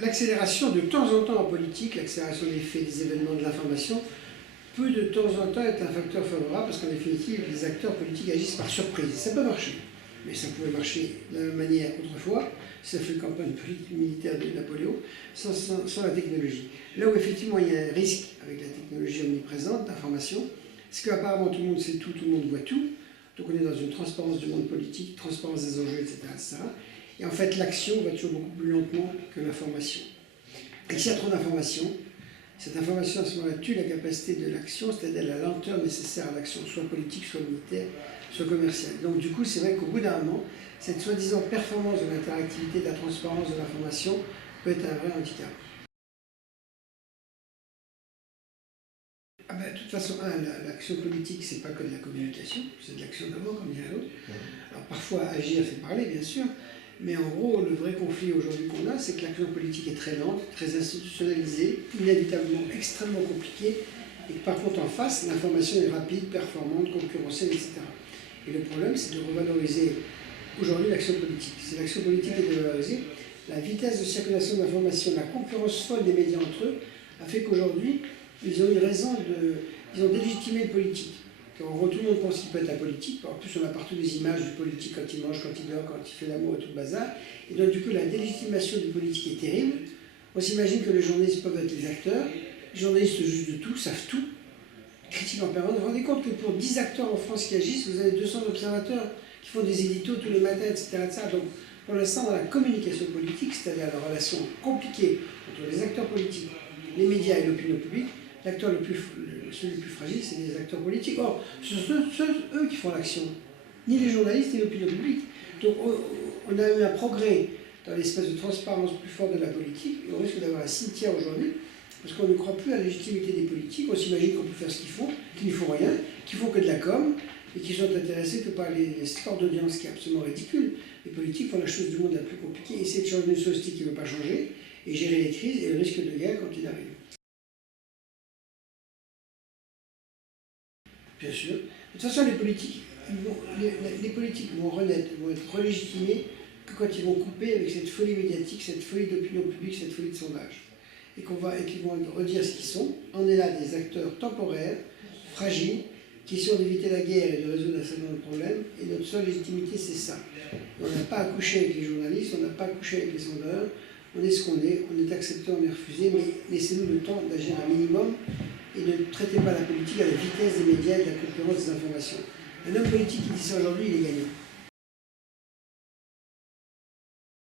l'accélération de temps en temps en politique, l'accélération des faits, des événements, de l'information, peut de temps en temps être un facteur favorable parce qu'en définitive, les acteurs politiques agissent par surprise. Ça peut marcher, mais ça pouvait marcher de la même manière autrefois, ça fait une campagne politique militaire de Napoléon, sans la technologie. Là où effectivement il y a un risque avec la technologie omniprésente d'information, c'est qu'apparemment tout le monde sait tout, tout le monde voit tout, donc on est dans une transparence du monde politique, transparence des enjeux, etc. etc. Et en fait, l'action va toujours beaucoup plus lentement que l'information. Et s'il y a trop d'informations, cette information à ce moment-là tue la capacité de l'action, c'est-à-dire la lenteur nécessaire à l'action, soit politique, soit militaire, soit commerciale. Donc du coup, c'est vrai qu'au bout d'un moment, cette soi-disant performance de l'interactivité, de la transparence de l'information peut être un vrai handicap. Ah ben, de toute façon, l'action politique, c'est pas que de la communication, c'est de l'action d'abord, comme dirait l'autre. Alors parfois, agir, c'est parler, bien sûr, mais en gros, le vrai conflit aujourd'hui qu'on a, c'est que l'action politique est très lente, très institutionnalisée, inévitablement extrêmement compliquée, et que par contre, en face, l'information est rapide, performante, concurrentielle, etc. Et le problème, c'est de revaloriser aujourd'hui l'action politique. C'est l'action politique qui est de valoriser. La vitesse de circulation de l'information, la concurrence folle des médias entre eux, a fait qu'aujourd'hui, ils ont eu raison ils ont délégitimé le politique. En gros, tout le monde pense qu'il peut être apolitique. En plus, on a partout des images du politique quand il mange, quand il dort, quand il fait l'amour et tout le bazar. Et donc, du coup, la délégitimation du politique est terrible. On s'imagine que les journalistes peuvent être les acteurs. Les journalistes jugent de tout, savent tout, critiquent en permanence. Vous vous rendez compte que pour 10 acteurs en France qui agissent, vous avez 200 observateurs qui font des éditos tous les matins, etc. Donc, pour l'instant, dans la communication politique, c'est-à-dire la relation compliquée entre les acteurs politiques, les médias et l'opinion publique, l'acteur celui le plus fragile, c'est les acteurs politiques. Or, ce sont eux qui font l'action, ni les journalistes, ni l'opinion publique. Donc, on a eu un progrès dans l'espèce de transparence plus forte de la politique, et on risque d'avoir un cimetière aujourd'hui, parce qu'on ne croit plus à la légitimité des politiques, on s'imagine qu'on peut faire ce qu'ils font, qu'ils ne font rien, qu'ils font que de la com, et qu'ils sont intéressés que par les scores d'audience, qui est absolument ridicule. Les politiques font la chose du monde la plus compliquée, essayer de changer une société qui ne veut pas changer, et gérer les crises et le risque de guerre quand il arrive. Bien sûr. De toute façon, les politiques vont renaître, vont être relégitimés que quand ils vont couper avec cette folie médiatique, cette folie d'opinion publique, cette folie de sondage. Et qu'ils vont redire ce qu'ils sont. On est là des acteurs temporaires, fragiles, qui sont d'éviter la guerre et de résoudre un certain nombre de problèmes. Et notre seule légitimité, c'est ça. On n'a pas accouché avec les journalistes, on n'a pas accouché avec les sondeurs. On est ce qu'on est, on est accepté, on est refusé, mais laissez-nous le temps d'agir un minimum. Et ne traitez pas la politique à la vitesse des médias et de la concurrence des informations. Un homme politique qui dit ça aujourd'hui, il est gagnant.